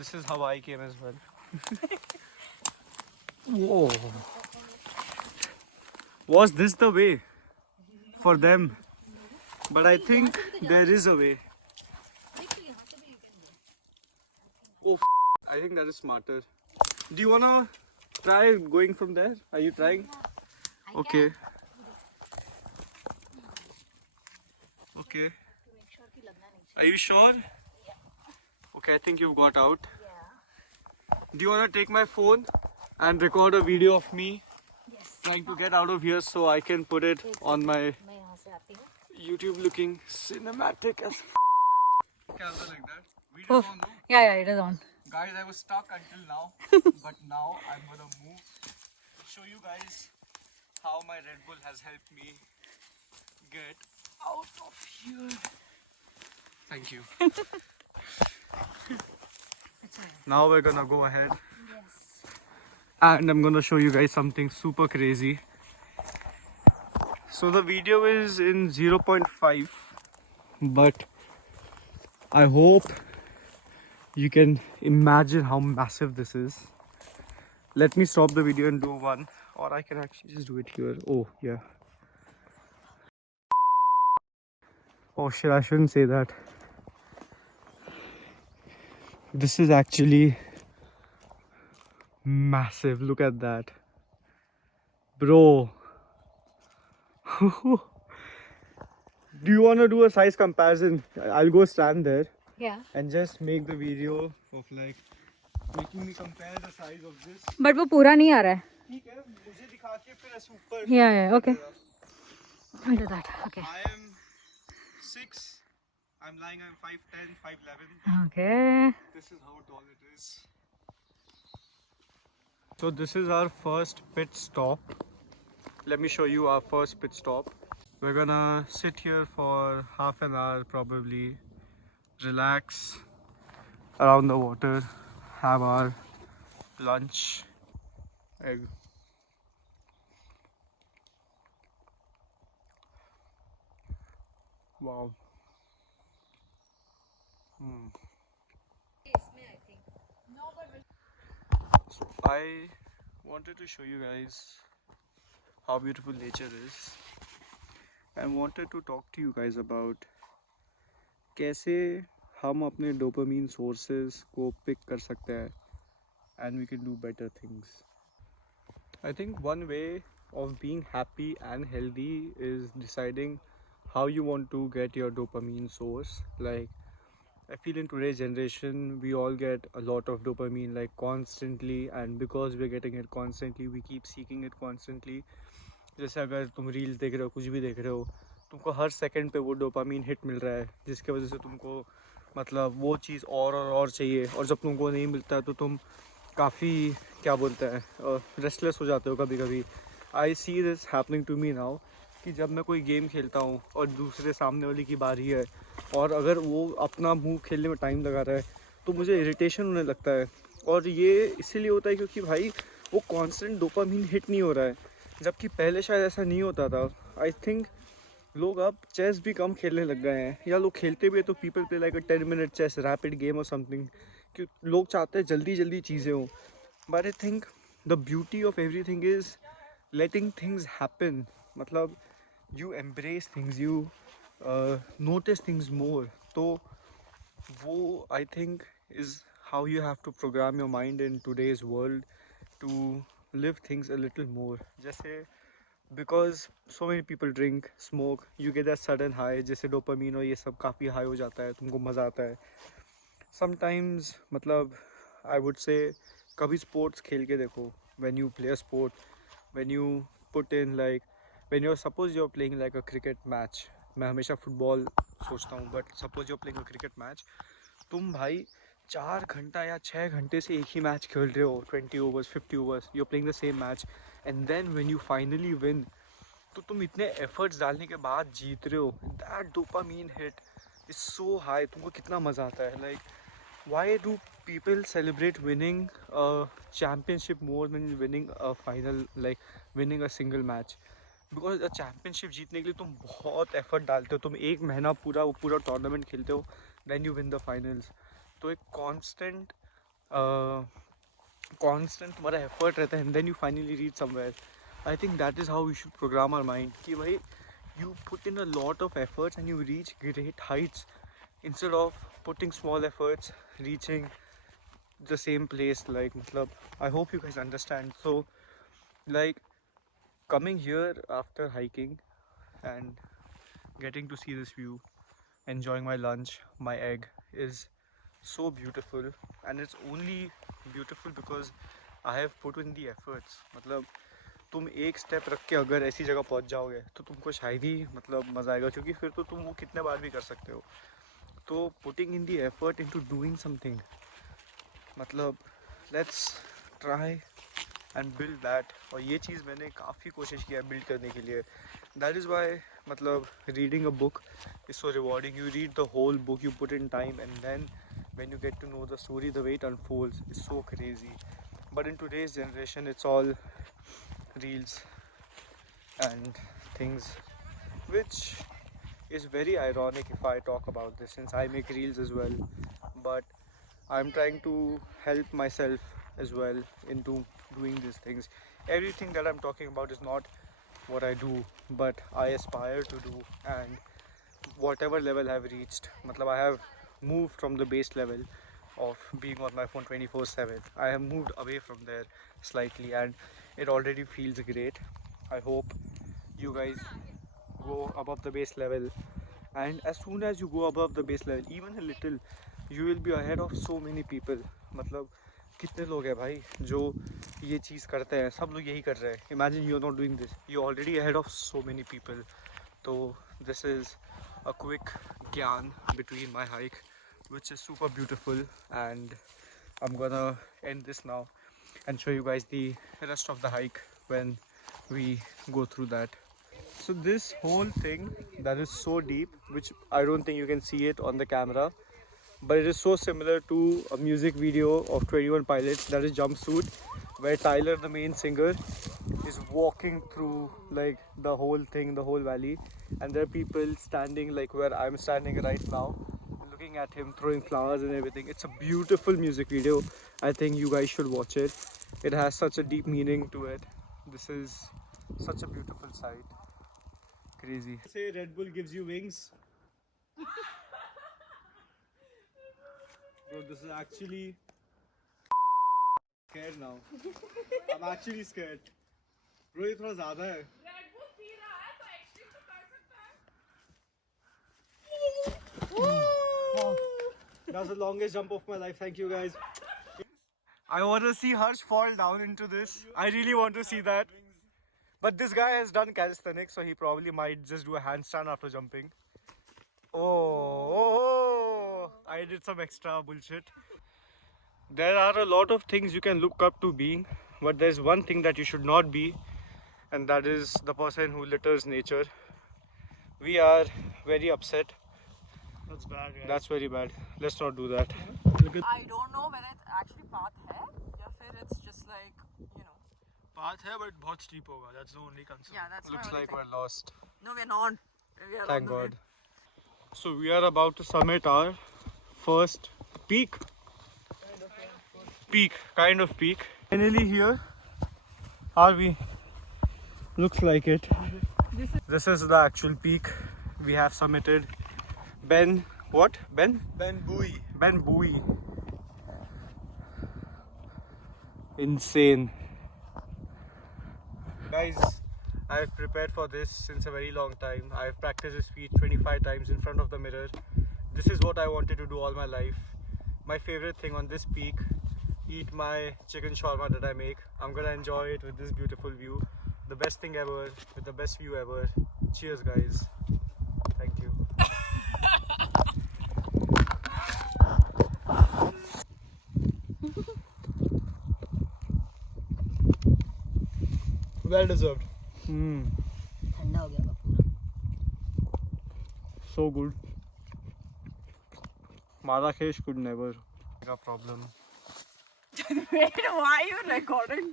This is how I came as well. Whoa. Was this the way for them? But I think there is a way. Oh, I think that is smarter. Do you wanna try going from there? Are you trying? Okay. Okay. Are you sure? Okay, I think you've got out. Do you wanna take my phone and record a video of me trying to get out of here so I can put it on my YouTube looking cinematic as camera like that? Video's on, no? Yeah, it is on. Guys, I was stuck until now, but now I'm gonna move. Show you guys how my Red Bull has helped me get out of here. Thank you. Now we're gonna go ahead. And I'm gonna show you guys something super crazy. So the video is in 0.5, but I hope you can imagine how massive this is. Let me stop the video and do one, or I can actually just do it here. Oh yeah. Oh shit, I shouldn't say that. This is actually massive. Look at that. Bro. Do you want to do a size comparison? I'll go stand there Yeah. and just make the video of like making me compare the size of this. But वो पूरा नहीं आ रहा है. ठीक है, मुझे दिखा के फिर ऐसे ऊपर. Yeah, okay. I'll do that. Okay. I am 6. I'm 5'10", 5'11". Okay. This is how tall it is. So this is our first pit stop. Let me show you our first pit stop. We're gonna sit here for half an hour probably, relax around the water, have our lunch. Egg. Wow. So I wanted to show you guys how beautiful nature is and wanted to talk to you guys about कैसे हम अपने dopamine sources को pick कर सकते हैं and we can do better things. I think one way of being happy and healthy is deciding how you want to get your dopamine source. Like I feel in today's generation we all get a lot of dopamine like constantly, and because we're getting it constantly we keep seeking it constantly. जैसे अगर तुम reels देख रहे हो, कुछ भी देख रहे हो, तुमको हर सेकंड पे वो डोपामीन हिट मिल रहा है जिसकी वजह से तुमको मतलब वो चीज़ और चाहिए, और जब तुमको नहीं मिलता है तो तुम काफ़ी क्या बोलते हैं रेस्टलेस हो जाते हो कभी कभी. I see this happening to me now कि जब मैं कोई गेम खेलता हूँ और दूसरे सामने वाले की बारी है और अगर वो अपना मूव खेलने में टाइम लगा रहा है तो मुझे इरिटेशन होने लगता है. और ये इसीलिए होता है क्योंकि भाई वो कांस्टेंट डोपामीन हिट नहीं हो रहा है, जबकि पहले शायद ऐसा नहीं होता था. आई थिंक लोग अब चेस भी कम खेलने लग गए हैं, या लोग खेलते भी है तो people play like a 10 minute chess rapid game और समथिंग, कि लोग चाहते हैं जल्दी जल्दी चीज़ें हों. But I think the beauty of everything is letting things happen. मतलब you embrace things, you notice things more. तो वो I think is how you have to program your mind in today's world to live things a little more. जैसे because so many people drink, smoke, you get that sudden high जैसे dopamine और ये सब काफ़ी high हो जाता है, तुमको मज़ा आता है. Sometimes मतलब I would say कभी sports खेल के देखो. When you play a sport, when you put in like when you're suppose you're playing like a cricket match. मैं हमेशा फुटबॉल सोचता हूँ, but suppose you're playing a cricket match, तुम भाई 4 घंटा या 6 घंटे से एक ही मैच खेल रहे हो, 20 overs 50 overs, you playing the same match, and then when you finally win तो तुम इतने एफर्ट्स डालने के बाद जीत रहे हो. That dopamine hit is so high. तुमको कितना मज़ा आता है. Like why do people celebrate winning a championship more than winning a final, like winning a single match? Because a championship जीतने के लिए तुम बहुत एफर्ट डालते हो, तुम एक महीना पूरा टूर्नामेंट खेलते हो, then you win the finals. तो एक कांस्टेंट constant तुम्हारा effort रहता है and then you finally reach somewhere. I think that is how we should program our mind कि भाई you put in a lot of efforts and you reach great heights instead of putting small efforts reaching the same place. Like मतलब I hope you guys understand. So like coming here after hiking and getting to see this view, enjoying my lunch, my egg is so beautiful, and it's only beautiful because I have put in the efforts. मतलब तुम एक step रख के अगर ऐसी जगह पहुंच जाओगे तो तुमको शायद ही मतलब मज़ा आएगा, क्योंकि फिर तो तुम वो कितने बार भी कर सकते हो. तो putting in the effort into doing something, मतलब let's try and build that. और ये चीज़ मैंने काफ़ी कोशिश किया बिल्ड करने के लिए. दैट इज़ वाई मतलब reading a book is so rewarding. You read the whole book, you put in time, and then when you get to know the story, the way it unfolds is so crazy. But in today's generation it's all reels and things, which is very ironic if I talk about this, since I make reels as well. But I'm trying to help myself as well into doing these things. Everything that I'm talking about is not what I do, but I aspire to do, and whatever level I've reached, matlab I have moved from the base level of being on my phone 24/7. I have moved away from there slightly, and it already feels great. I hope you guys go above the base level, and as soon as you go above the base level even a little, you will be ahead of so many people. मतलब कितने लोग हैं भाई जो ये चीज़ करते हैं, सब लोग यही कर रहे हैं. Imagine you are not doing this, you are already ahead of so many people. So this is a quick gyan between my hike, which is super beautiful, and I'm gonna end this now and show you guys the rest of the hike when we go through that. So this whole thing that is so deep, which I don't think you can see it on the camera, but it is so similar to a music video of 21 Pilots, that is Jumpsuit, where Tyler, the main singer, is walking through like the whole thing, the whole valley, and there are people standing like where I'm standing right now, looking at him, throwing flowers and everything. It's a beautiful music video. I think you guys should watch it. It has such a deep meaning to it. This is such a beautiful sight. Crazy. Say Red Bull gives you wings. Bro, this is actually scared now. I'm actually scared. Bro, ये थोड़ा ज़्यादा है. Red bull P रहा है तो acting तो कर सकता है. That's the longest jump of my life. Thank you guys. I want to see Harsh fall down into this. I really want to see that. But this guy has done calisthenics, so he probably might just do a handstand after jumping. Oh, I did some extra bullshit. There are a lot of things you can look up to being, but there's one thing that you should not be, and that is the person who litters nature. We are very upset. That's bad, guys. That's very bad. Let's not do that. I don't know whether it's actually path है या फिर it's just like, you know. Path है, but बहुत steep होगा. That's the only concern. Yeah, that's Looks my only like thing. we're lost. No, we're not. We are Thank on the way. God. So we are about to summit our first peak. Kind of peak. Finally here. Are we? Looks like it. This is the actual peak we have summited. Ben, what? Ben Bui. Ben Bui. Insane. Guys, I've prepared for this since a very long time. I've practiced this speech 25 times in front of the mirror. This is what I wanted to do all my life. My favorite thing on this peak, eat my chicken shawarma that I make. I'm gonna enjoy it with this beautiful view. The best thing ever, with the best view ever. Cheers, guys. Thank you. Well deserved. ठंडा हो गया होगा पूरा. So good. Marrakesh could never have a problem. Wait, why are you recording?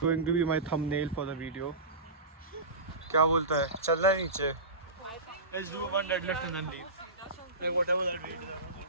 Going to be my thumbnail for the video. क्या बोलता है? चलना है नीचे? Let's do one deadlift and then leave. Like whatever that weight is.